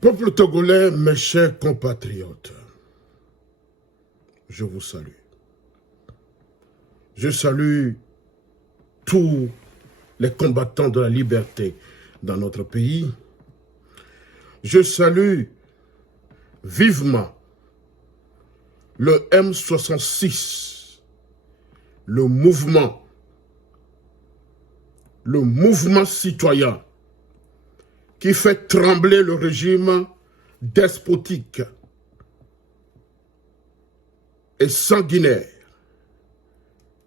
Peuple togolais, mes chers compatriotes, je vous salue. Je salue tous les combattants de la liberté dans notre pays. Je salue vivement le M66, le mouvement citoyen qui fait trembler le régime despotique et sanguinaire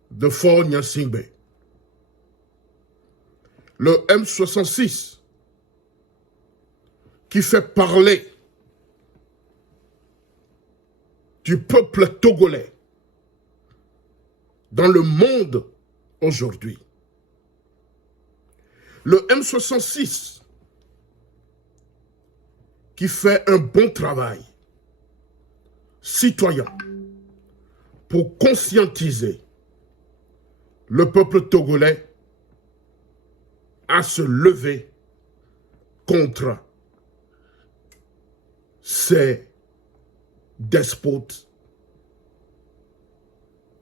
de Faure Gnassingbé. Le M66 qui fait parler du peuple togolais dans le monde aujourd'hui. Le M66 qui fait un bon travail citoyen pour conscientiser le peuple togolais à se lever contre ces despotes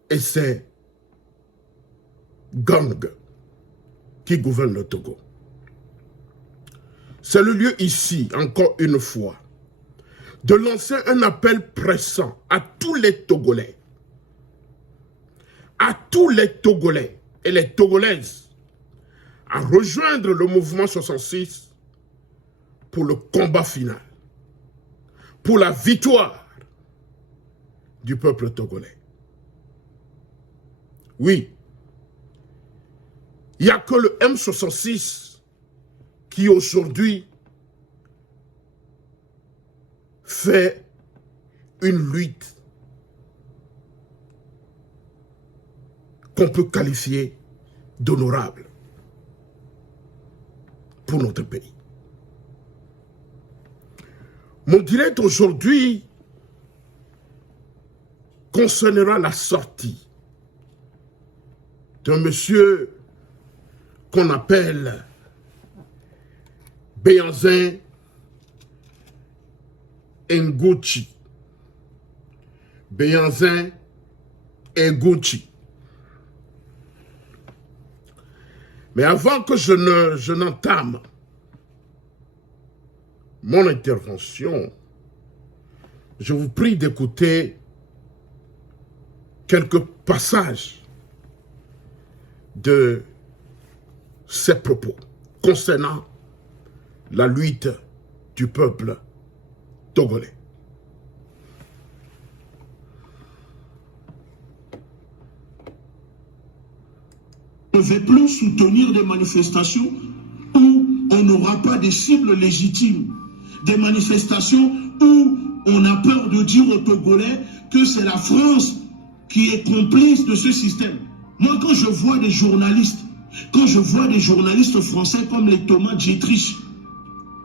et ces gangs qui gouvernent le Togo. C'est le lieu ici, encore une fois, de lancer un appel pressant à tous les Togolais, et les Togolaises, à rejoindre le mouvement 66 pour le combat final, pour la victoire du peuple togolais. Oui, il n'y a que le M66 qui aujourd'hui fait une lutte qu'on peut qualifier d'honorable pour notre pays. Mon direct aujourd'hui concernera la sortie d'un monsieur qu'on appelle Béhanzin Nguci. Béhanzin Nguci. Mais avant que je n'entame mon intervention, je vous prie d'écouter quelques passages de ses propos concernant la lutte du peuple togolais. On ne veut plus soutenir des manifestations où on n'aura pas de cibles légitimes. Des manifestations où on a peur de dire aux Togolais que c'est la France qui est complice de ce système. Moi, quand je vois des journalistes, français comme les Thomas Dietrich,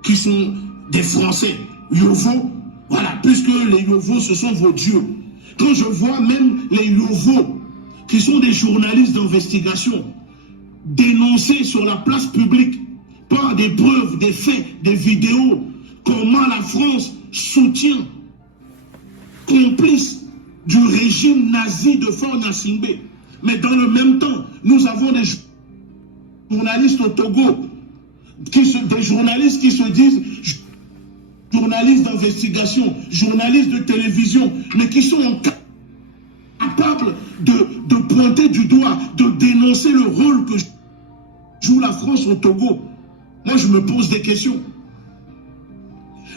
qui sont des Français, Yovo, voilà, puisque les Yovo, ce sont vos dieux. Quand je vois même les Yovo, qui sont des journalistes d'investigation, dénoncer sur la place publique, par des preuves, des faits, des vidéos, comment la France soutient, complice du régime nazi de Faure Gnassingbé. Mais dans le même temps, nous avons des journalistes au Togo, des journalistes qui se disent journalistes d'investigation, journalistes de télévision, mais qui sont capables de pointer du doigt, de dénoncer le rôle que joue la France au Togo. Moi, je me pose des questions.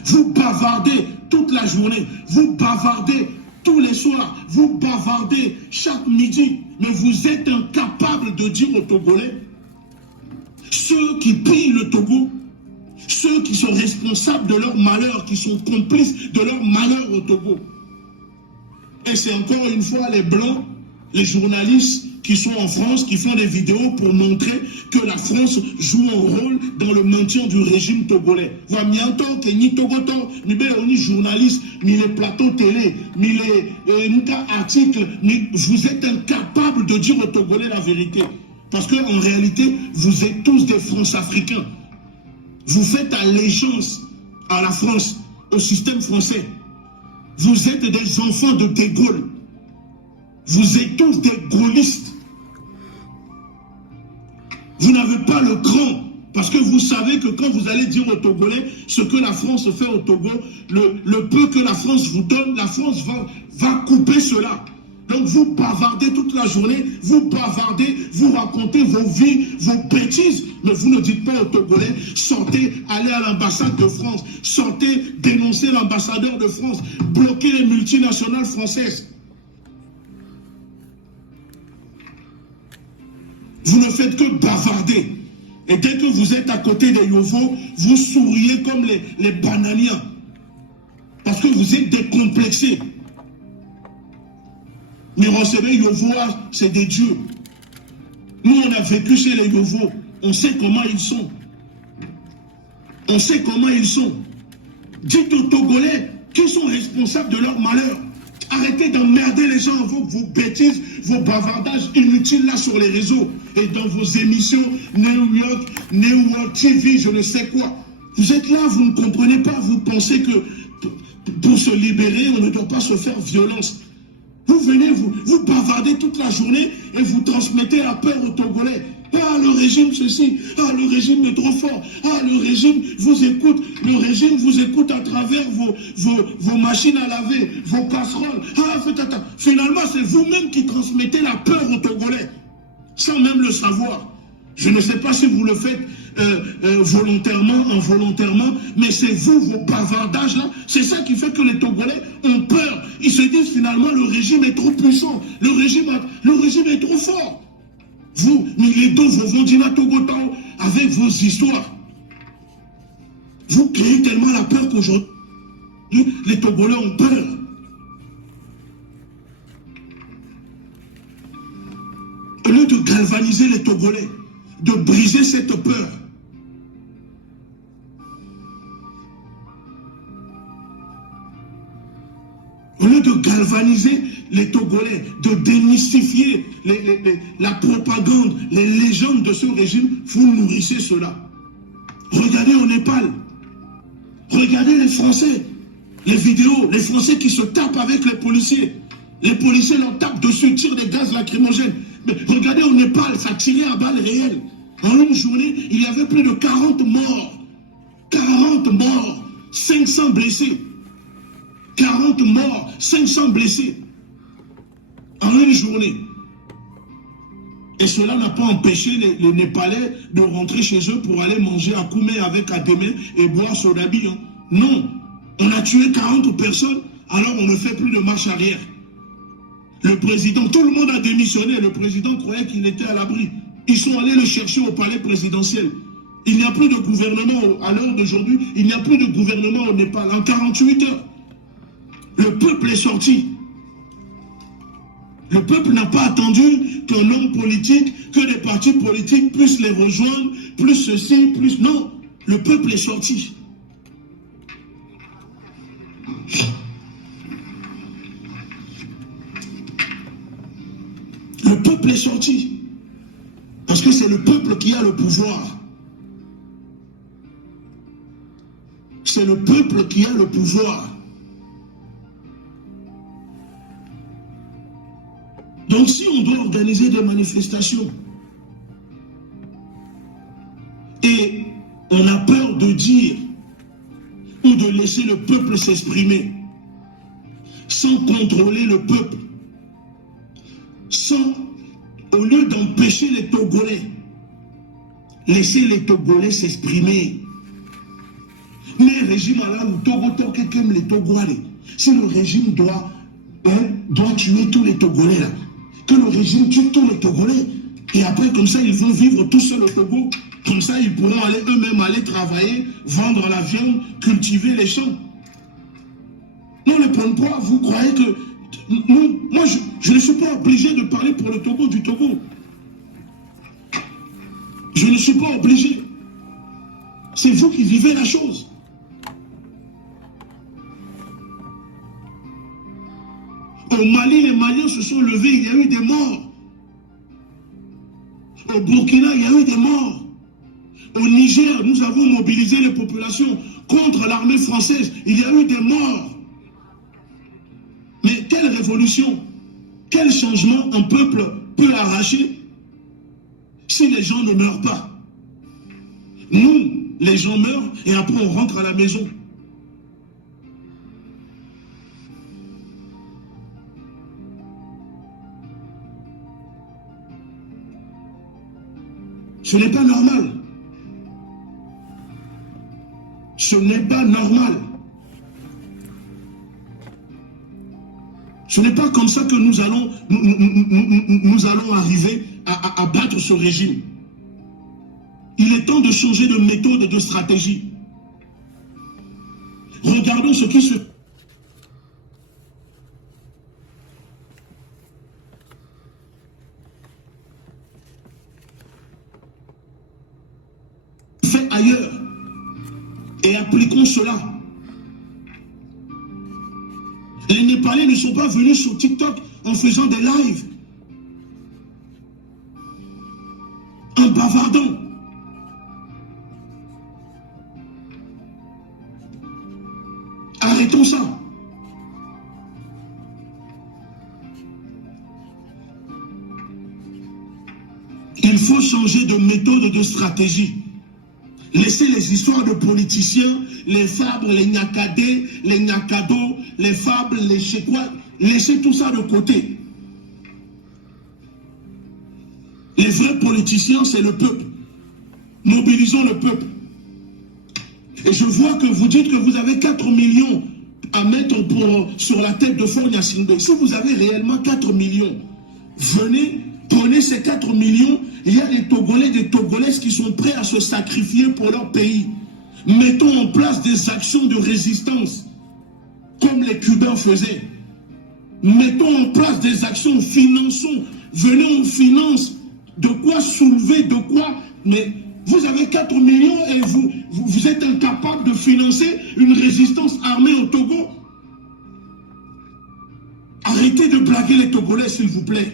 Vous bavardez toute la journée, vous bavardez tous les soirs, vous bavardez chaque midi, mais vous êtes incapables de dire aux Togolais, ceux qui pillent le Togo, ceux qui sont responsables de leur malheur, qui sont complices de leur malheur au Togo. Et c'est encore une fois les Blancs, les journalistes qui sont en France, qui font des vidéos pour montrer que la France joue un rôle dans le maintien du régime togolais. Vous voyez, que ni Togoto, ni journalistes, ni les plateaux télé, ni les articles, vous êtes incapables de dire aux Togolais la vérité. Parce qu'en réalité, vous êtes tous des France-Africains. Vous faites allégeance à la France, au système français. Vous êtes des enfants de De Gaulle. Vous êtes tous des gaullistes. Vous n'avez pas le cran. Parce que vous savez que quand vous allez dire aux Togolais ce que la France fait au Togo, le peu que la France vous donne, la France va couper cela. Donc vous bavardez toute la journée, vous bavardez, vous racontez vos vies, vos bêtises, mais vous ne dites pas aux Togolais, sortez, allez à l'ambassade de France, sortez, dénoncez l'ambassadeur de France, bloquez les multinationales françaises. Vous ne faites que bavarder. Et dès que vous êtes à côté des Yovos, vous souriez comme les bananiens. Parce que vous êtes décomplexés. Mais recevez Yovois, c'est des dieux. Nous, on a vécu chez les Yovos. On sait comment ils sont. On sait comment ils sont. Dites aux Togolais qu'ils sont responsables de leur malheur. Arrêtez d'emmerder les gens avec vos bêtises, vos bavardages inutiles là sur les réseaux et dans vos émissions New York TV, je ne sais quoi. Vous êtes là, vous ne comprenez pas, vous pensez que pour se libérer, on ne doit pas se faire violence. Vous venez, vous bavardez toute la journée et vous transmettez la peur aux Togolais. Ah, le régime ceci, ah, le régime est trop fort, ah, le régime vous écoute à travers vos machines à laver, vos casseroles. Ah, finalement, c'est vous-même qui transmettez la peur aux Togolais, sans même le savoir. Je ne sais pas si vous le faites volontairement, involontairement, mais c'est vous, vos bavardages là, c'est ça qui fait que les Togolais ont peur. Ils se disent finalement, le régime est trop puissant, le régime est trop fort. Vous, Miledo, vous vendez la Togotao avec vos histoires. Vous créez tellement la peur qu'aujourd'hui, les Togolais ont peur. Au lieu de galvaniser les Togolais, de briser cette peur, au lieu de galvaniser les Togolais, de démystifier la propagande, les légendes de ce régime, vous nourrissez cela. Regardez au Népal, regardez les Français, les vidéos, les Français qui se tapent avec les policiers leur tapent dessus, tirent des gaz lacrymogènes. Mais regardez au Népal, ça tirait à balles réelles. En une journée, il y avait plus de 40 morts. 40 morts, 500 blessés. 40 morts, 500 blessés. En une journée. Et cela n'a pas empêché les Népalais de rentrer chez eux pour aller manger à Koumé avec Ademé et boire Sodabi. Hein. Non. On a tué 40 personnes, alors on ne fait plus de marche arrière. Le président, tout le monde a démissionné. Le président croyait qu'il était à l'abri. Ils sont allés le chercher au palais présidentiel. Il n'y a plus de gouvernement à l'heure d'aujourd'hui. Il n'y a plus de gouvernement au Népal. En 48 heures, le peuple est sorti. Le peuple n'a pas attendu qu'un homme politique, que des partis politiques puissent les rejoindre, plus ceci, plus... Non, le peuple est sorti. Le peuple est sorti. Parce que c'est le peuple qui a le pouvoir. C'est le peuple qui a le pouvoir. Donc si on doit organiser des manifestations et on a peur de dire ou de laisser le peuple s'exprimer sans contrôler le peuple, au lieu d'empêcher les Togolais, laisser les Togolais s'exprimer. Mais le régime là, les Togolais, si le régime doit tuer tous les Togolais là, que le régime tue tous les Togolais, et après comme ça ils vont vivre tout seuls au Togo, comme ça ils pourront aller eux-mêmes aller travailler, vendre la viande, cultiver les champs. Non, les pourquoi vous croyez que moi je ne suis pas obligé de parler pour le Togo du Togo. Je ne suis pas obligé. C'est vous qui vivez la chose. Au Mali, les Maliens se sont levés, il y a eu des morts. Au Burkina, il y a eu des morts. Au Niger, nous avons mobilisé les populations contre l'armée française. Il y a eu des morts. Mais quelle révolution, quel changement un peuple peut arracher si les gens ne meurent pas? Nous, les gens meurent et après on rentre à la maison. Ce n'est pas normal. Ce n'est pas normal. Ce n'est pas comme ça que nous allons arriver à battre ce régime. Il est temps de changer de méthode et de stratégie. Regardons ce qui se fait ailleurs et appliquons cela. Les Népalais ne sont pas venus sur TikTok en faisant des lives, en bavardant. Arrêtons ça. Il faut changer de méthode et de stratégie. Laissez les histoires de politiciens, les fabres, les nyakadés, les nyakados, les fables, les chéquois. Laissez tout ça de côté. Les vrais politiciens, c'est le peuple. Mobilisons le peuple. Et je vois que vous dites que vous avez 4 millions à mettre sur la tête de Faure Gnassingbé. Si vous avez réellement 4 millions, venez, prenez ces 4 millions. Il y a des Togolais, des Togolaises qui sont prêts à se sacrifier pour leur pays. Mettons en place des actions de résistance, comme les Cubains faisaient. Mettons en place des actions, finançons. Venez, on finance. De quoi soulever, de quoi... Mais vous avez 4 millions et vous êtes incapable de financer une résistance armée au Togo. Arrêtez de blaguer les Togolais, s'il vous plaît.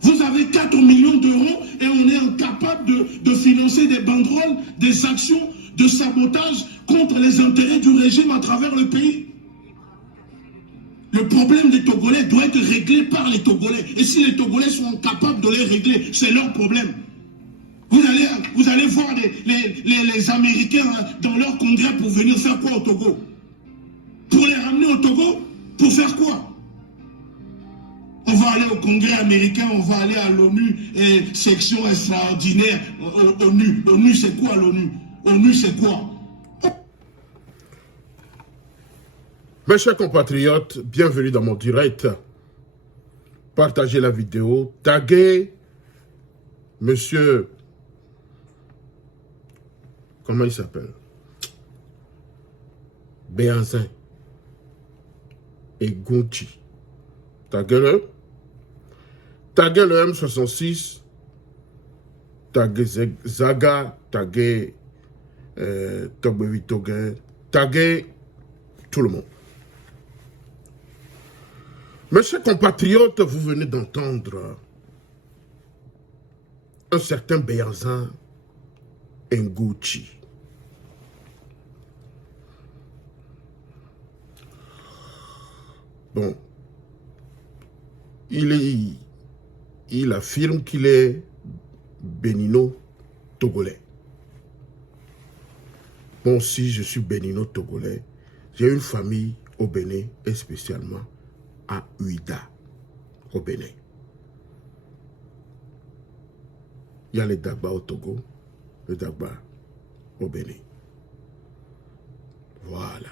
Vous avez 4 millions d'euros et on est incapable de financer des banderoles, des actions de sabotage contre les intérêts du régime à travers le pays. Le problème des Togolais doit être réglé par les Togolais. Et si les Togolais sont incapables de les régler, c'est leur problème. Vous allez voir les Américains dans leur congrès pour venir faire quoi au Togo? Pour les ramener au Togo? Pour faire quoi? On va aller au congrès américain, on va aller à l'ONU, section extraordinaire, ONU. ONU, c'est quoi l'ONU? ONU, c'est quoi? Mes chers compatriotes, bienvenue dans mon direct. Partagez la vidéo, taguez monsieur... Comment il s'appelle? Béanzin et Gunchi. Taguez-le. Taguez le M66. Taguez Zaga. Taguez Togbevi Togué. Taguez tout le monde. Mes chers compatriotes, vous venez d'entendre un certain Béanzin Nguchi. Bon, il affirme qu'il est bénino-togolais. Moi aussi, je suis bénino-togolais. J'ai une famille au Bénin et spécialement à Ouida, au Bénin. Il y a les Dagba au Togo, les Dagba au Bénin. Voilà.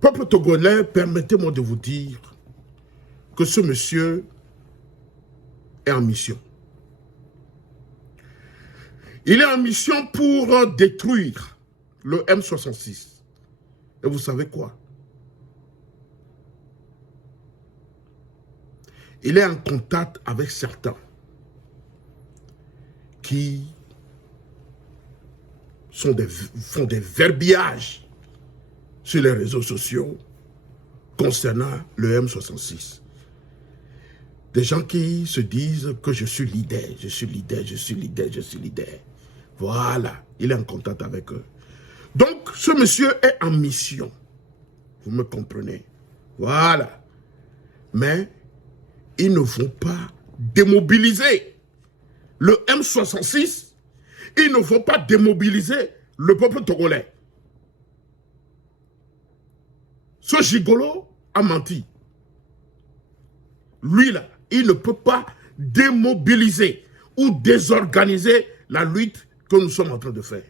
Peuple togolais, permettez-moi de vous dire que ce monsieur est en mission. Il est en mission pour détruire le M66. Et vous savez quoi? Il est en contact avec certains qui font des verbiages sur les réseaux sociaux concernant le M66. Des gens qui se disent que je suis leader, je suis leader, je suis leader, je suis leader. Voilà, il est en contact avec eux. Donc, ce monsieur est en mission. Vous me comprenez? Voilà. Mais, ils ne vont pas démobiliser le M66. Ils ne vont pas démobiliser le peuple togolais. Ce gigolo a menti. Lui, là, il ne peut pas démobiliser ou désorganiser la lutte que nous sommes en train de faire.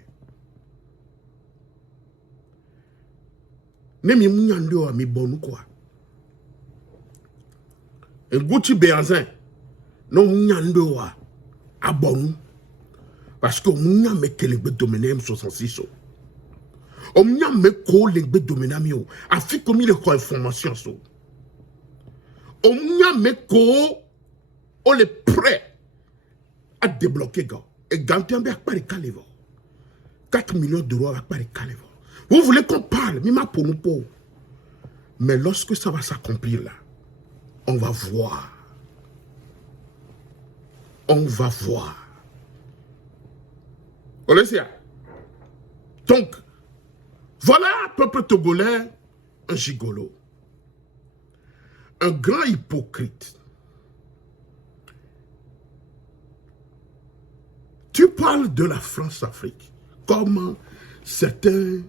Nemi munyando a mi bonu quoi. Et Gouti Béanzin, non munyando a bonu. Parce que munya me kelebe dominer M66. On munya me ko lengbe dominer mio. Afi comme il est quoi information so. On munya me ko on est prêt à débloquer gars. Et Gantiambe a pas de calibre. 4 millions d'euros avec pas de calibre. Vous voulez qu'on parle, mima pour nous pour. Mais lorsque ça va s'accomplir là, on va voir. On va voir. Vous voyez ça? Donc, voilà un peuple togolais, un gigolo. Un grand hypocrite. Tu parles de la France-Afrique comme certains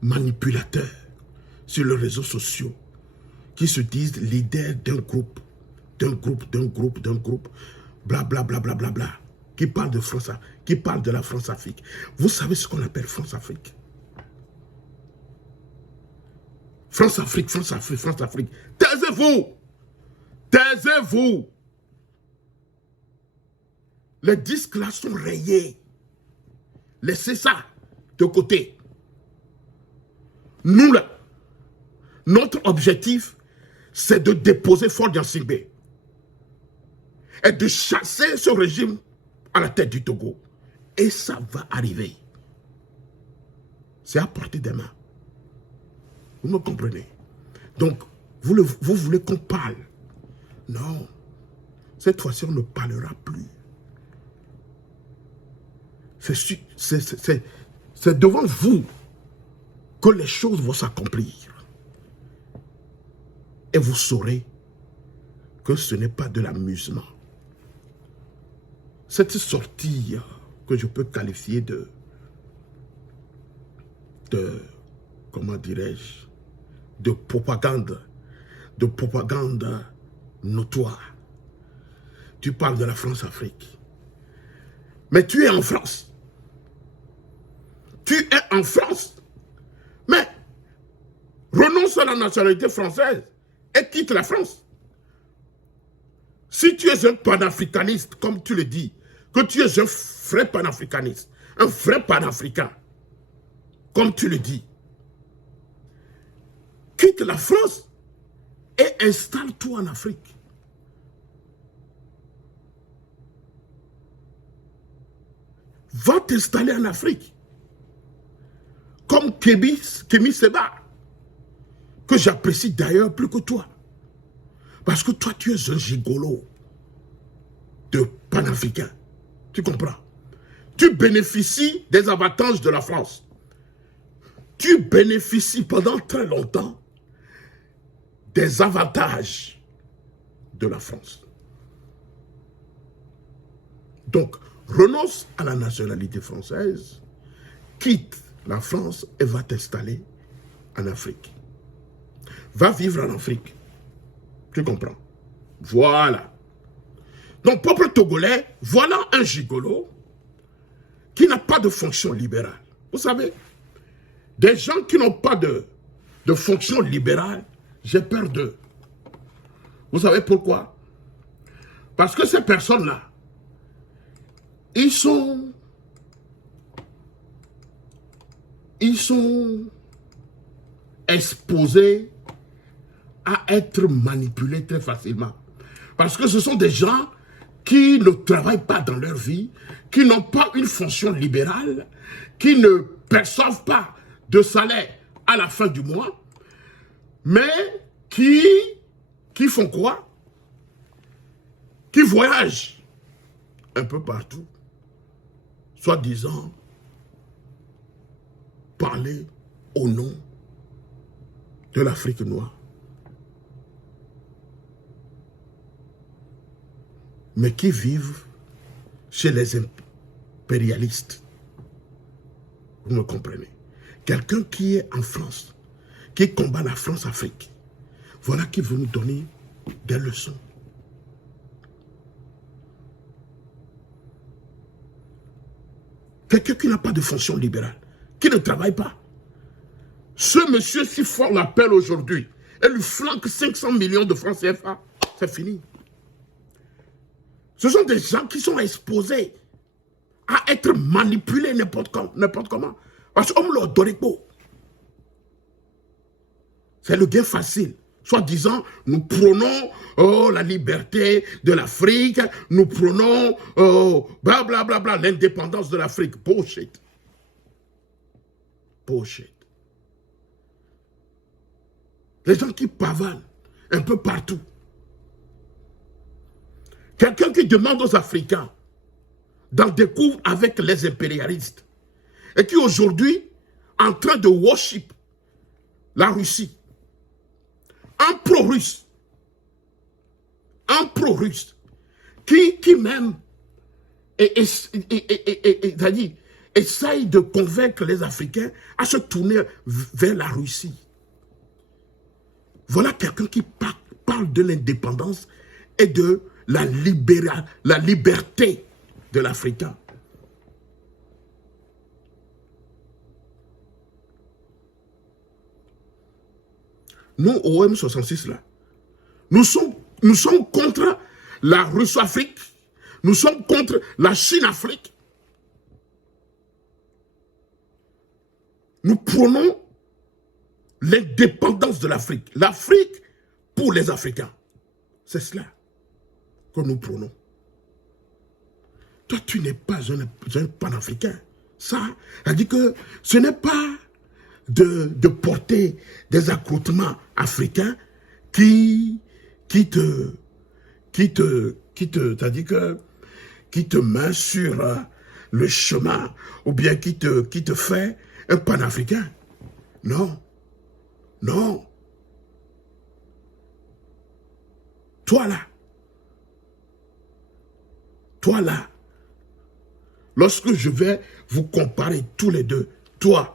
manipulateurs sur les réseaux sociaux qui se disent leaders d'un groupe, bla bla bla bla bla bla, qui parlent de France, qui parlent de la France-Afrique. Vous savez ce qu'on appelle France-Afrique? France-Afrique, France-Afrique, France-Afrique. Taisez-vous! Taisez-vous! Les disques là sont rayés. Laissez ça de côté. Nous là, notre objectif, c'est de déposer Faure Gnassingbé et de chasser ce régime à la tête du Togo. Et ça va arriver. C'est à portée des mains. Vous me comprenez? Donc, vous voulez qu'on parle? Non. Cette fois-ci, on ne parlera plus. C'est devant vous que les choses vont s'accomplir. Et vous saurez que ce n'est pas de l'amusement. Cette sortie que je peux qualifier de comment dirais-je, de propagande notoire. Tu parles de la France-Afrique. Mais tu es en France. Tu es en France. Mais renonce à la nationalité française et quitte la France. Si tu es un panafricaniste, comme tu le dis, que tu es un vrai panafricaniste, un vrai panafricain, comme tu le dis, quitte la France et installe-toi en Afrique. Va t'installer en Afrique. Comme Kémi Seba, que j'apprécie d'ailleurs plus que toi. Parce que toi, tu es un gigolo de panafricain. Tu comprends? Tu bénéficies des avantages de la France. Tu bénéficies pendant très longtemps des avantages de la France. Donc, renonce à la nationalité française, quitte la France et va t'installer en Afrique. Va vivre en Afrique. Tu comprends? Voilà. Donc, peuple togolais, voilà un gigolo qui n'a pas de fonction libérale. Vous savez, des gens qui n'ont pas de fonction libérale, j'ai peur d'eux. Vous savez pourquoi? Parce que ces personnes-là, ils sont exposés à être manipulés très facilement. Parce que ce sont des gens qui ne travaillent pas dans leur vie, qui n'ont pas une fonction libérale, qui ne perçoivent pas de salaire à la fin du mois, mais qui font quoi? qui voyagent un peu partout, soi-disant parler au nom de l'Afrique noire. Mais qui vivent chez les impérialistes. Vous me comprenez? Quelqu'un qui est en France, qui combat la France-Afrique, voilà qui veut nous donner des leçons. Quelqu'un qui n'a pas de fonction libérale, qui ne travaille pas. Ce monsieur si fort l'appelle aujourd'hui et lui flanque 500 millions de francs CFA, c'est fini. Ce sont des gens qui sont exposés à être manipulés n'importe comment. Parce qu'on leur donne pas. C'est le gain facile. Soit disant, nous prenons la liberté de l'Afrique, nous prenons blablabla, l'indépendance de l'Afrique. Bullshit. Bullshit. Les gens qui pavanent un peu partout. Quelqu'un qui demande aux Africains d'en découvrir avec les impérialistes et qui aujourd'hui en train de worship la Russie. Un pro-russe, qui même essaye de convaincre les Africains à se tourner vers la Russie. Voilà quelqu'un qui parle de l'indépendance et de la liberté de l'Africain. Nous, au M66, là, nous sommes contre la Russie-Afrique, nous sommes contre la Chine-Afrique. Nous prenons l'indépendance de l'Afrique. L'Afrique pour les Africains. C'est cela que nous prenons. Toi, tu n'es pas un panafricain. Ça dit que ce n'est pas de porter des accoutrements africains qui te met sur le chemin ou bien qui te fait un panafricain. Non. Non. Toi là, lorsque je vais vous comparer tous les deux, toi,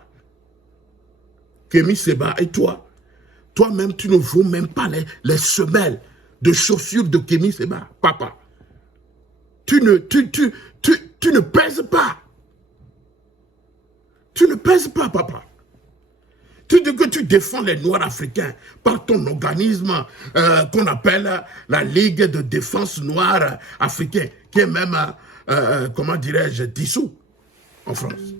Kémy Séba et toi-même, tu ne vaux même pas les semelles de chaussures de Kémy Séba, papa. Tu ne pèses pas. Tu ne pèses pas, papa. Tu dis que tu défends les Noirs africains par ton organisme qu'on appelle la Ligue de défense noire africaine, qui est même, comment dirais-je, dissous en France.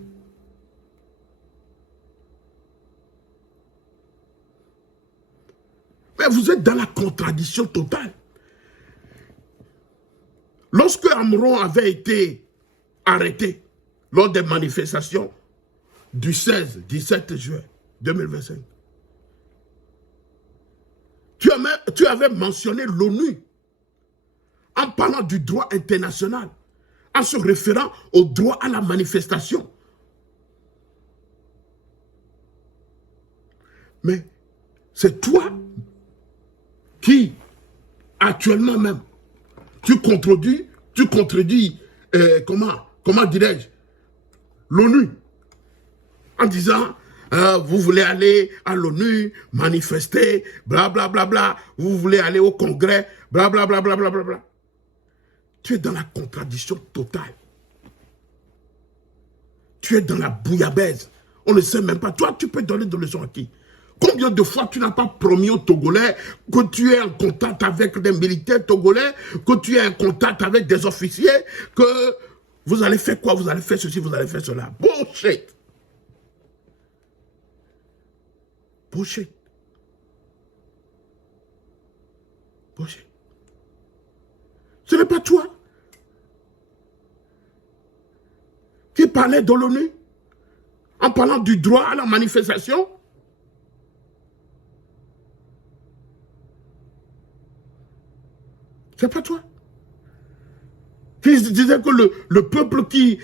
Mais vous êtes dans la contradiction totale. Lorsque Amron avait été arrêté lors des manifestations du 16-17 juin 2025, tu avais mentionné l'ONU en parlant du droit international, en se référant au droit à la manifestation. Mais c'est toi qui, actuellement même, tu contredis, comment dirais-je, l'ONU, en disant, vous voulez aller à l'ONU, manifester, blablabla, bla, bla, bla, vous voulez aller au Congrès, blablabla, bla, bla, bla, bla, bla. Tu es dans la contradiction totale. Tu es dans la bouillabaisse. On ne sait même pas. Toi, tu peux donner des leçons à qui? Combien de fois tu n'as pas promis aux Togolais que tu es en contact avec des militaires togolais, que tu es en contact avec des officiers, que vous allez faire quoi? Vous allez faire ceci, vous allez faire cela. Bullshit. Bullshit. Bullshit. Ce n'est pas toi qui parlais de l'ONU en parlant du droit à la manifestation. C'est pas toi. qui disait que le peuple qui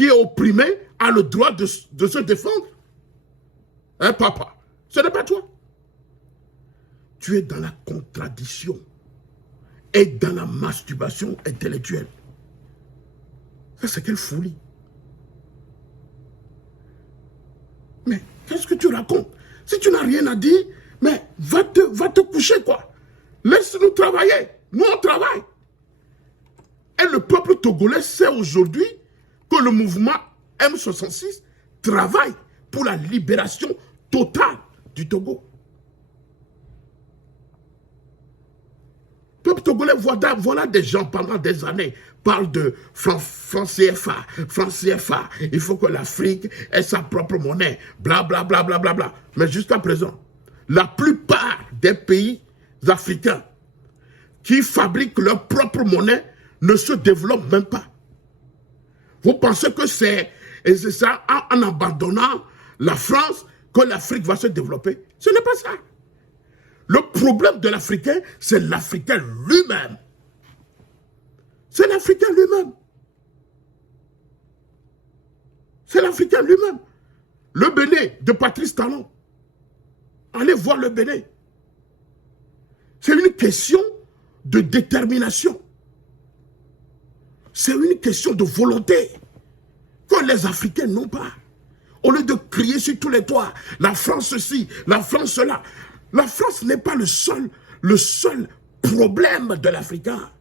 est opprimé a le droit de se défendre. Hein, papa? Ce n'est pas toi. Tu es dans la contradiction et dans la masturbation intellectuelle. Ça, c'est quelle folie. Mais qu'est-ce que tu racontes? Si tu n'as rien à dire, mais va te coucher, quoi. Laisse-nous travailler. Nous, on travaille. Et le peuple togolais sait aujourd'hui que le mouvement M66 travaille pour la libération totale du Togo. Le peuple togolais, voilà des gens pendant des années parlent de franc CFA, il faut que l'Afrique ait sa propre monnaie, bla bla bla bla bla bla. Mais jusqu'à présent, la plupart des pays africains qui fabriquent leur propre monnaie ne se développent même pas. Vous pensez que c'est ça, en abandonnant la France, que l'Afrique va se développer? Ce n'est pas ça. Le problème de l'Africain, c'est l'Africain lui-même. C'est l'Africain lui-même. C'est l'Africain lui-même. Le Bénin de Patrice Talon. Allez voir le Bénin. C'est une question de détermination. C'est une question de volonté que les Africains n'ont pas. Au lieu de crier sur tous les toits, la France ceci, la France cela. La France n'est pas le seul problème de l'Africain.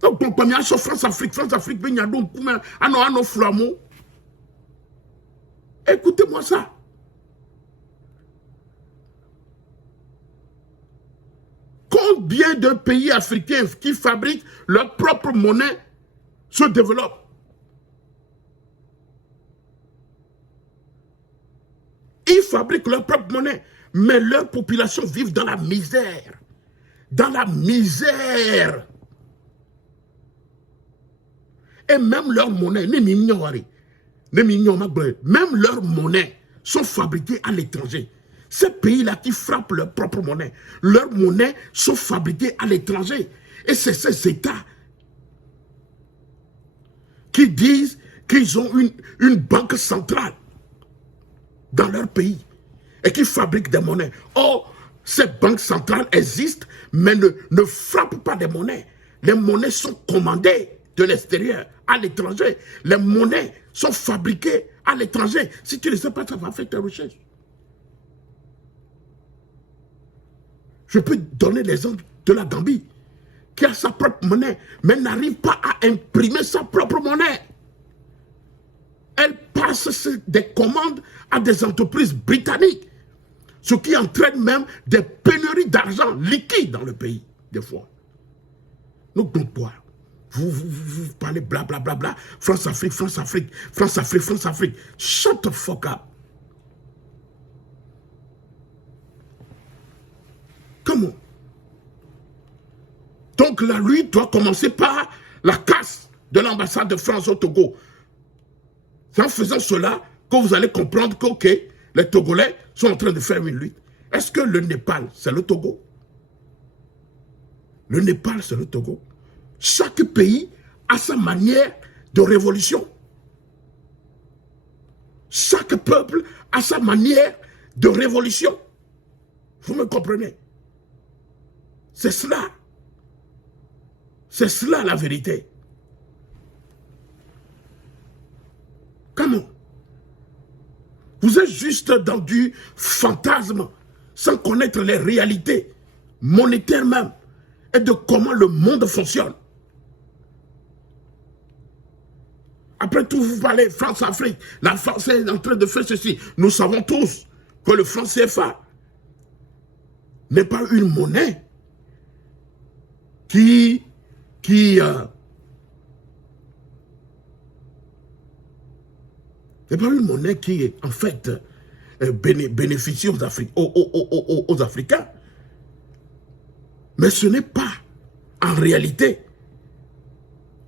Donc, France-Afrique, écoutez-moi ça. Combien de pays africains qui fabriquent leur propre monnaie se développent? Ils fabriquent leur propre monnaie, mais leur population vit dans la misère. Dans la misère. Et même leur monnaie, même leurs monnaies sont fabriquées à l'étranger. Ces pays-là qui frappent leur propre monnaie, leurs monnaies sont fabriquées à l'étranger. Et c'est ces États qui disent qu'ils ont une banque centrale dans leur pays et qui fabriquent des monnaies. Or, ces banques centrales existent, mais ne frappent pas des monnaies. Les monnaies sont commandées de l'extérieur, à l'étranger. Les monnaies sont fabriquées à l'étranger. Si tu ne sais pas, ça va faire tes recherches. Je peux donner l'exemple de la Gambie, qui a sa propre monnaie, mais n'arrive pas à imprimer sa propre monnaie. Elle passe des commandes à des entreprises britanniques, ce qui entraîne même des pénuries d'argent liquide dans le pays, des fois. Donc quoi? Vous parlez blablabla, bla, bla, bla, France-Afrique, France-Afrique, France-Afrique, France-Afrique. Shut the fuck up. Comment? Donc la lutte doit commencer par la casse de l'ambassade de France au Togo. C'est en faisant cela que vous allez comprendre que, ok, les Togolais sont en train de faire une lutte. Est-ce que le Népal, c'est le Togo? Le Népal, c'est le Togo. Chaque pays a sa manière de révolution. Chaque peuple a sa manière de révolution. Vous me comprenez? C'est cela. C'est cela la vérité. Comment? Vous êtes juste dans du fantasme, sans connaître les réalités monétaires même, et de comment le monde fonctionne. Après tout, vous parlez France-Afrique, la France est en train de faire ceci. Nous savons tous que le franc CFA n'est pas une monnaie qui n'est pas une monnaie qui, en fait, bénéficie aux Africains. Mais ce n'est pas, en réalité,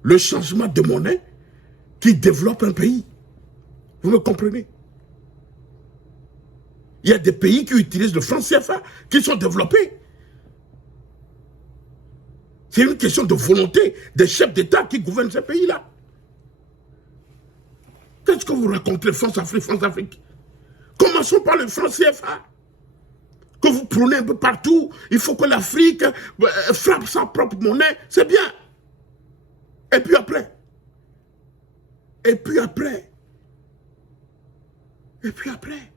le changement de monnaie qui développe un pays. Vous me comprenez? Il y a des pays qui utilisent le franc CFA qui sont développés. C'est une question de volonté des chefs d'État qui gouvernent ces pays-là. Qu'est-ce que vous racontez, France-Afrique, France-Afrique? Commençons par le franc CFA. Que vous prônez un peu partout. Il faut que l'Afrique frappe sa propre monnaie. C'est bien. Et puis après. Et puis après. Et puis après.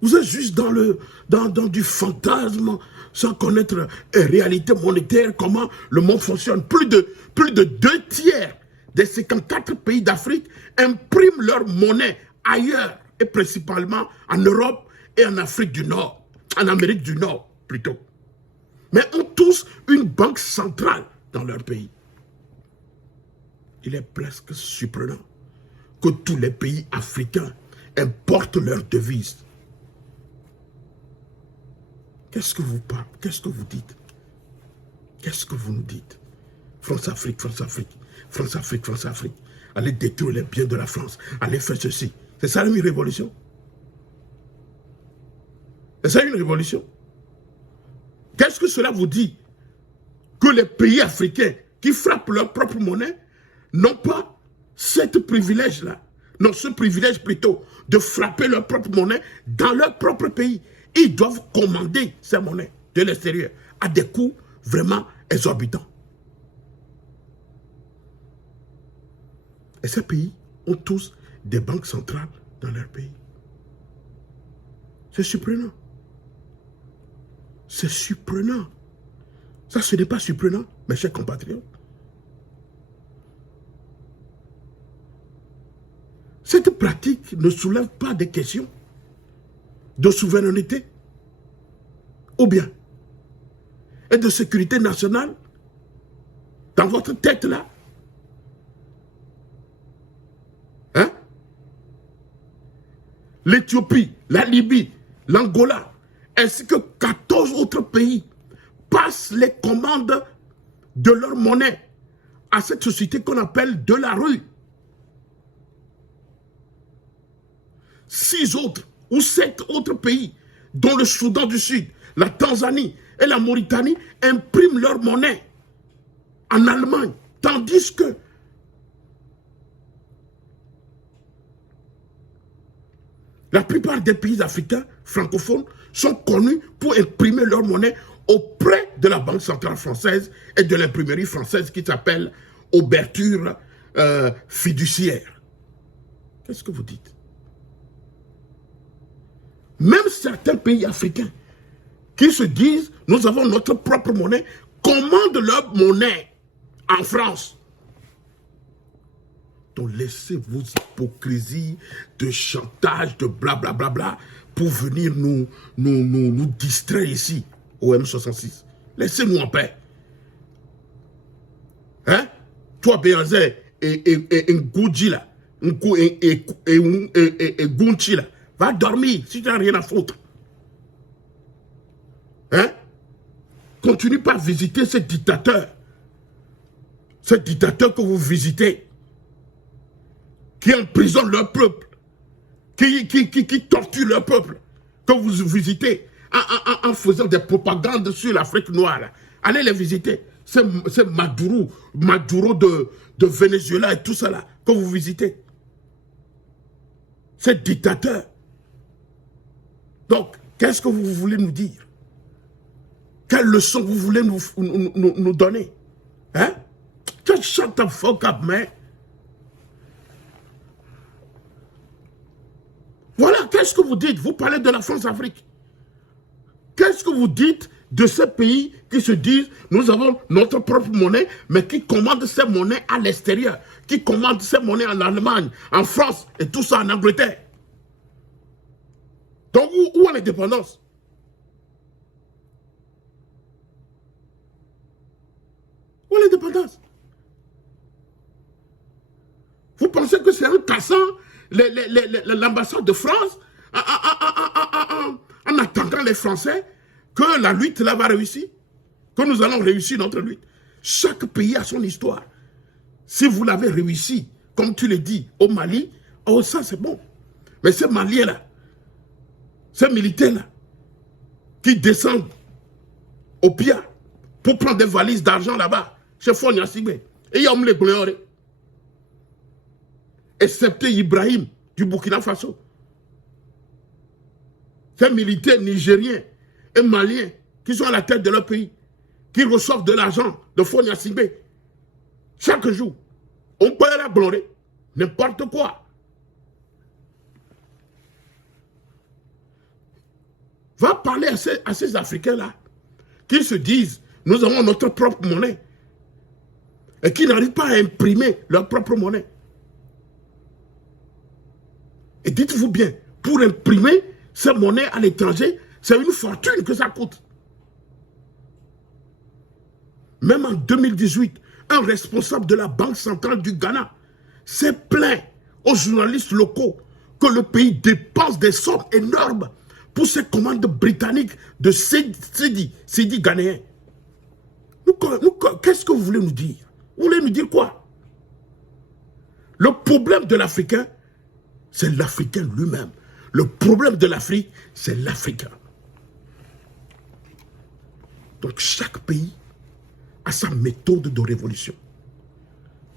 Vous êtes juste dans du fantasme, sans connaître une réalité monétaire, comment le monde fonctionne. Plus de 2/3 des 54 pays d'Afrique impriment leur monnaie ailleurs, et principalement en Europe et en Afrique du Nord, en Amérique du Nord plutôt. Mais ont tous une banque centrale dans leur pays. Il est presque surprenant que tous les pays africains importent leurs devises. Qu'est-ce que vous parlez? Qu'est-ce que vous dites? Qu'est-ce que vous nous dites? France-Afrique, France-Afrique, France-Afrique, France-Afrique. Allez détruire les biens de la France. Allez faire ceci. C'est ça une révolution? C'est ça une révolution? Qu'est-ce que cela vous dit? Que les pays africains qui frappent leur propre monnaie n'ont pas ce privilège-là. Non, ce privilège plutôt de frapper leur propre monnaie dans leur propre pays. Ils doivent commander ces monnaies de l'extérieur à des coûts vraiment exorbitants. Et ces pays ont tous des banques centrales dans leur pays. C'est surprenant. C'est surprenant. Ça, ce n'est pas surprenant, mes chers compatriotes. Cette pratique ne soulève pas des questions de souveraineté ou bien et de sécurité nationale dans votre tête là. Hein? L'Éthiopie, la Libye, l'Angola, ainsi que 14 autres pays passent les commandes de leur monnaie à cette société qu'on appelle de la rue. 6 autres ou 7 autres pays, dont le Soudan du Sud, la Tanzanie et la Mauritanie, impriment leur monnaie en Allemagne, tandis que la plupart des pays africains francophones sont connus pour imprimer leur monnaie auprès de la Banque centrale française et de l'imprimerie française qui s'appelle ouverture fiduciaire. Qu'est-ce que vous dites? Même certains pays africains qui se disent « nous avons notre propre monnaie » commandent leur monnaie en France. Donc laissez vos hypocrisies de chantage, de blablabla pour venir nous distraire ici au M66. Laissez-nous en paix. Hein? Toi, Béanzé et Ngoudji là, et Gounchi là, va dormir si tu n'as rien à foutre. Hein? Continue pas à visiter ces dictateurs. Ces dictateurs que vous visitez, qui emprisonnent leur peuple, qui torturent leur peuple, que vous visitez en faisant des propagandes sur l'Afrique noire. Là. Allez les visiter. C'est Maduro de Venezuela et tout ça là, que vous visitez. Ces dictateurs. Donc, qu'est-ce que vous voulez nous dire? Quelle leçon vous voulez nous donner? Hein? Just shut the fuck up, man. Voilà, qu'est-ce que vous dites? Vous parlez de la France-Afrique. Qu'est-ce que vous dites de ces pays qui se disent nous avons notre propre monnaie, mais qui commandent ces monnaies à l'extérieur, qui commandent ces monnaies en Allemagne, en France et tout ça en Angleterre? Donc, où est l'indépendance? Où est l'indépendance? Vous pensez que c'est en cassant l'ambassade de France, en attendant les Français, que la lutte là va réussir? Que nous allons réussir notre lutte? Chaque pays a son histoire. Si vous l'avez réussi, comme tu le dis, au Mali, oh ça c'est bon. Mais ces Maliens là, ces militaires là, qui descendent au Pia, pour prendre des valises d'argent là-bas, chez Fonia Sigbe. Et il y a les couleurs. Excepté Ibrahim du Burkina Faso. Ces militaires nigériens et maliens qui sont à la tête de leur pays, qui reçoivent de l'argent de Fonia Sigbe chaque jour. On peut la gloire, n'importe quoi. Va parler à ces Africains-là qui se disent, nous avons notre propre monnaie et qui n'arrivent pas à imprimer leur propre monnaie. Et dites-vous bien, pour imprimer ces monnaies à l'étranger, c'est une fortune que ça coûte. Même en 2018, un responsable de la Banque centrale du Ghana s'est plaint aux journalistes locaux que le pays dépense des sommes énormes pour ces commandes britanniques de Sidi ghanéens. Qu'est-ce que vous voulez nous dire? Vous voulez nous dire quoi? Le problème de l'Africain, c'est l'Africain lui-même. Le problème de l'Afrique, c'est l'Africain. Donc chaque pays a sa méthode de révolution.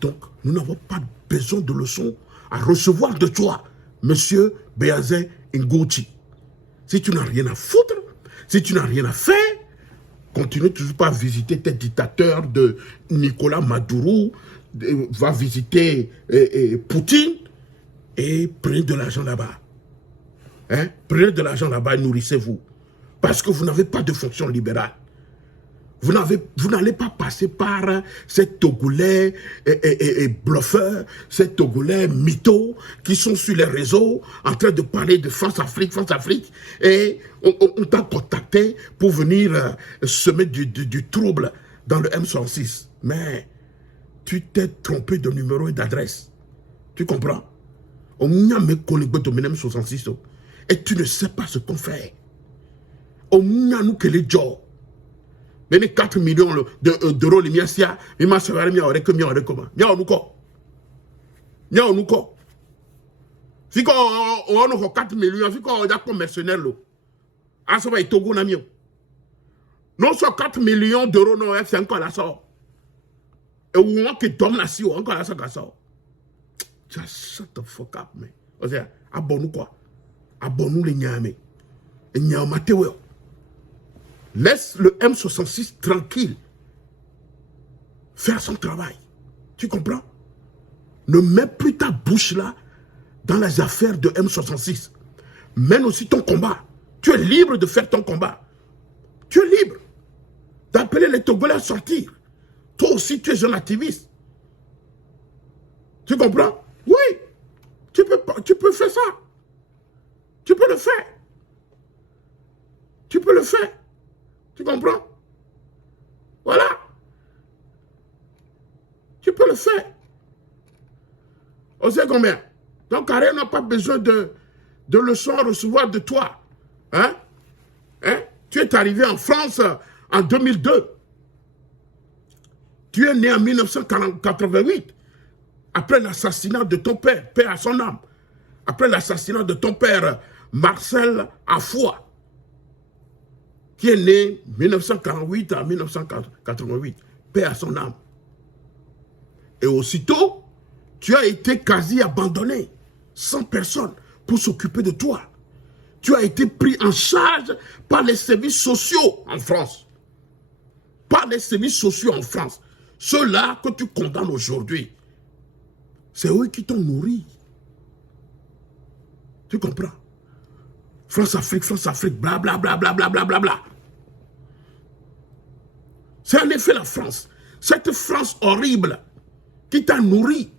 Donc nous n'avons pas besoin de leçons à recevoir de toi, monsieur Béazin Ngouchi. Si tu n'as rien à foutre, si tu n'as rien à faire, continue toujours pas à visiter tes dictateurs de Nicolas Maduro, va visiter Poutine et prenez de l'argent là-bas. Hein? Prenez de l'argent là-bas et nourrissez-vous. Parce que vous n'avez pas de fonction libérale. Vous n'allez pas passer par ces Togolais bluffeurs, ces Togolais mythos qui sont sur les réseaux en train de parler de France-Afrique, et on t'a contacté pour venir semer du trouble dans le M66. Mais tu t'es trompé de numéro et d'adresse. Tu comprends? On n'y a pas de M66 et tu ne sais pas ce qu'on fait. On n'y a nous que les gens. Mais les 4 millions d'euros, les miasia, ils m'ont sauvé, ils m'ont recommandé comment. Ils m'ont recommandé. Si on a 4 millions, si on a comme mercenaire, ah, ça va être Togo, n'a mieux. Non, sur 4 millions d'euros, non, c'est encore la sort. Et où on qui tombe là, si on encore la sort. Just shut the fuck up, man. On dit, abonne-nous quoi? Abonne-nous les nyamés. Et nyamate, ouais. Laisse le M66 tranquille. Faire son travail. Tu comprends? Ne mets plus ta bouche là dans les affaires de M66. Mène aussi ton combat. Tu es libre de faire ton combat. Tu es libre d'appeler les Togolais à sortir. Toi aussi, tu es un activiste. Tu comprends? Oui. Tu peux faire ça. Tu peux le faire. Tu peux le faire. Tu comprends? Voilà. Tu peux le faire. On sait combien. Donc, Carré n'a pas besoin de leçons à recevoir de toi. Hein? Tu es arrivé en France en 2002. Tu es né en 1988. Après l'assassinat de ton père, paix à son âme. Après l'assassinat de ton père, Marcel Afoua, qui est né 1948 à 1988, paix à son âme. Et aussitôt, tu as été quasi abandonné, sans personne pour s'occuper de toi. Tu as été pris en charge par les services sociaux en France. Par les services sociaux en France. Ceux-là que tu condamnes aujourd'hui, c'est eux qui t'ont nourri. Tu comprends? France-Afrique, blablabla, blablabla. C'est en effet la France. Cette France horrible qui t'a nourri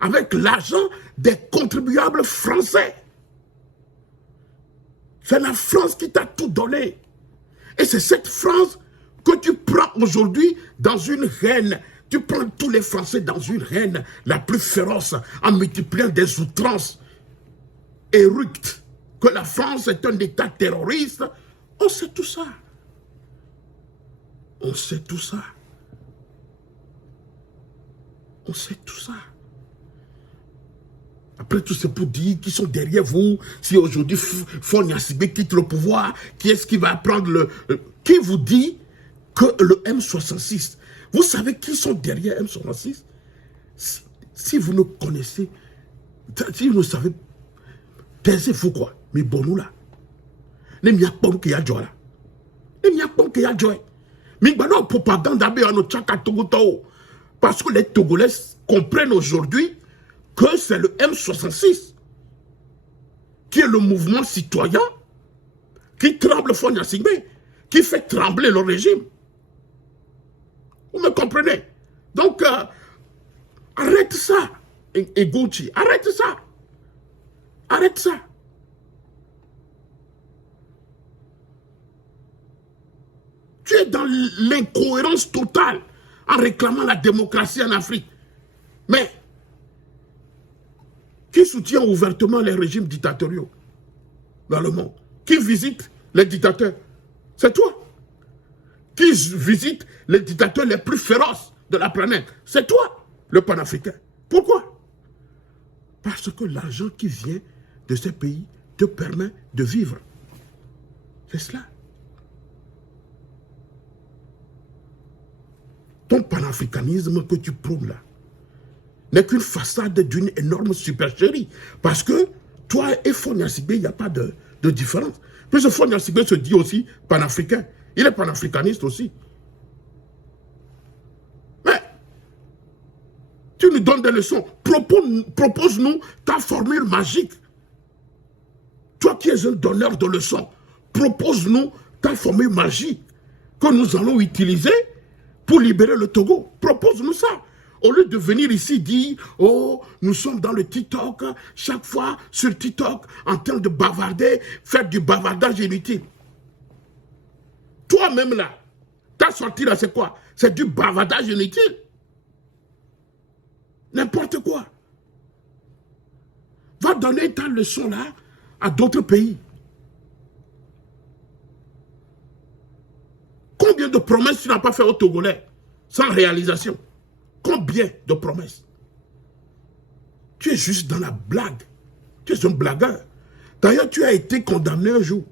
avec l'argent des contribuables français. C'est la France qui t'a tout donné. Et c'est cette France que tu prends aujourd'hui dans une reine. Tu prends tous les Français dans une reine la plus féroce en multipliant des outrances éructes. Que la France est un État terroriste. On sait tout ça. On sait tout ça. On sait tout ça. Après tout, c'est pour dire qu'ils sont derrière vous. Si aujourd'hui Fonia Sigbe quitte le pouvoir, qui est-ce qui va prendre le... Qui vous dit que le M66. Vous savez qui sont derrière M66? Si vous ne connaissez, si vous ne savez, taisez-vous quoi. Mais bon, nous là. Ne m'y a pas qu'il y a joie là. Ne m'y a pas qu'il y a joie. Mais non, propagande à nos tchaka Togoto. Parce que les Togolais comprennent aujourd'hui que c'est le M66 qui est le mouvement citoyen qui tremble Fonia Sigbe, qui fait trembler le régime. Vous me comprenez? Donc, arrête ça, Egouti, arrête ça. Arrête ça. Tu es dans l'incohérence totale en réclamant la démocratie en Afrique. Mais, qui soutient ouvertement les régimes dictatoriaux dans le monde? Qui visite les dictateurs? C'est toi. Qui visite les dictateurs les plus féroces de la planète? C'est toi, le panafricain. Pourquoi? Parce que l'argent qui vient de ces pays te permet de vivre. C'est cela. Ton panafricanisme que tu prônes là n'est qu'une façade d'une énorme supercherie. Parce que toi et Fonia Sigbe, il n'y a pas de différence. Puis Fonia Sigbe se dit aussi panafricain. Il est panafricaniste aussi. Mais, tu nous donnes des leçons. Propose-nous ta formule magique. Toi qui es un donneur de leçons, propose-nous ta formule magique que nous allons utiliser pour libérer le Togo. Propose-nous ça. Au lieu de venir ici dire, oh, nous sommes dans le TikTok, chaque fois sur TikTok, en train de bavarder, faire du bavardage inutile. Toi-même là, ta sortie là, c'est quoi? C'est du bavardage inutile. N'importe quoi. Va donner ta leçon là à d'autres pays. Combien de promesses tu n'as pas fait aux Togolais sans réalisation? Combien de promesses? Tu es juste dans la blague. Tu es un blagueur. D'ailleurs, tu as été condamné un jour,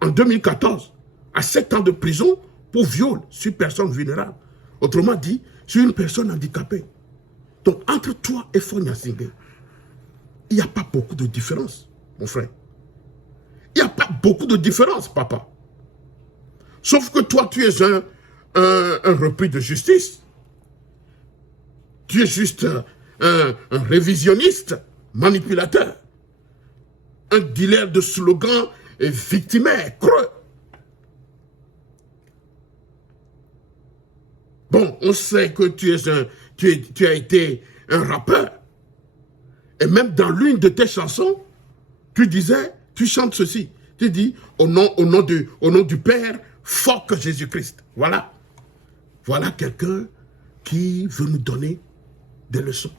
en 2014, à 7 ans de prison pour viol sur personne vulnérable. Autrement dit, sur une personne handicapée. Donc, entre toi et Fonia Sigbe, il n'y a pas beaucoup de différence, mon frère. Il n'y a pas beaucoup de différence, papa. Sauf que toi, tu es un repris de justice. Tu es juste un révisionniste, manipulateur. Un dealer de slogans et victimaire, creux. Bon, on sait que tu as été un rappeur. Et même dans l'une de tes chansons, tu disais, tu chantes ceci. Tu dis, au nom du Père, fuck Jésus-Christ. Voilà. Voilà quelqu'un qui veut nous donner des leçons.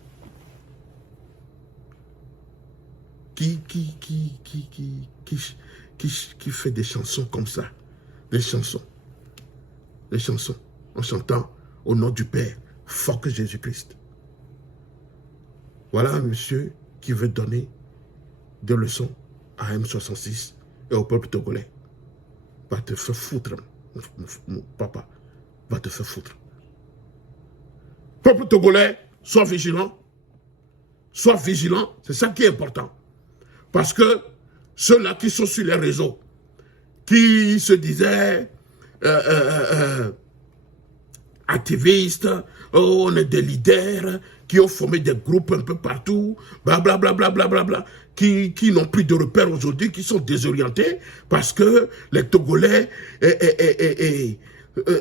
Qui fait des chansons comme ça. Des chansons. En chantant au nom du Père, fuck Jésus-Christ. Voilà un monsieur qui veut donner des leçons à M66 et au peuple togolais. Va te faire foutre, mon papa. Va te faire foutre. Peuple togolais, sois vigilant. Sois vigilant, c'est ça qui est important. Parce que ceux-là qui sont sur les réseaux, qui se disaient activistes, oh, on est des leaders, qui ont formé des groupes un peu partout, blablabla, qui n'ont plus de repères aujourd'hui, qui sont désorientés, parce que les Togolais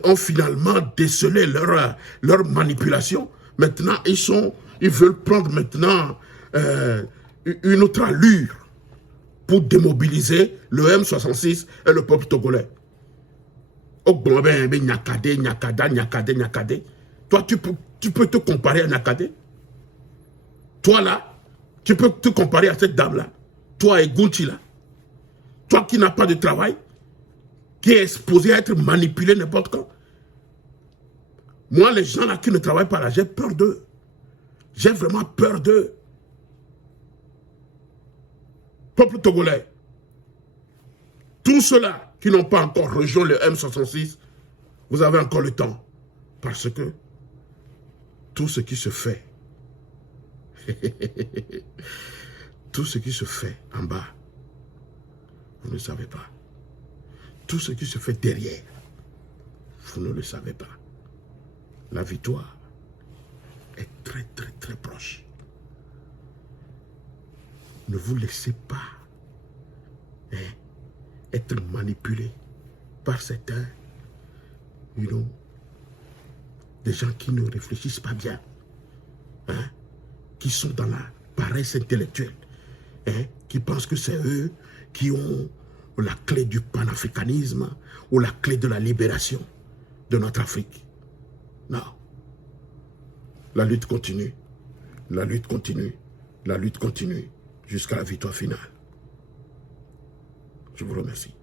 ont finalement décelé leur manipulation. Maintenant, ils veulent prendre maintenant une autre allure pour démobiliser le M66 et le peuple togolais. Toi, tu peux te comparer à Nyakadé. Toi là, tu peux te comparer à cette dame-là. Toi et Gunti là. Toi qui n'as pas de travail, qui est exposé à être manipulé n'importe quand. Moi, les gens là qui ne travaillent pas là, j'ai peur d'eux. J'ai vraiment peur d'eux. Peuple togolais, tous ceux-là qui n'ont pas encore rejoint le M66, Vous avez encore le temps. Parce que tout ce qui se fait, tout ce qui se fait en bas, vous ne savez pas. Tout ce qui se fait derrière, vous ne le savez pas. La victoire est très, très, très proche. Ne vous laissez pas être manipulé par certains, des gens qui ne réfléchissent pas bien, qui sont dans la paresse intellectuelle, qui pensent que c'est eux qui ont la clé du panafricanisme ou la clé de la libération de notre Afrique. Non. La lutte continue. La lutte continue. La lutte continue jusqu'à la victoire finale. Je vous remercie.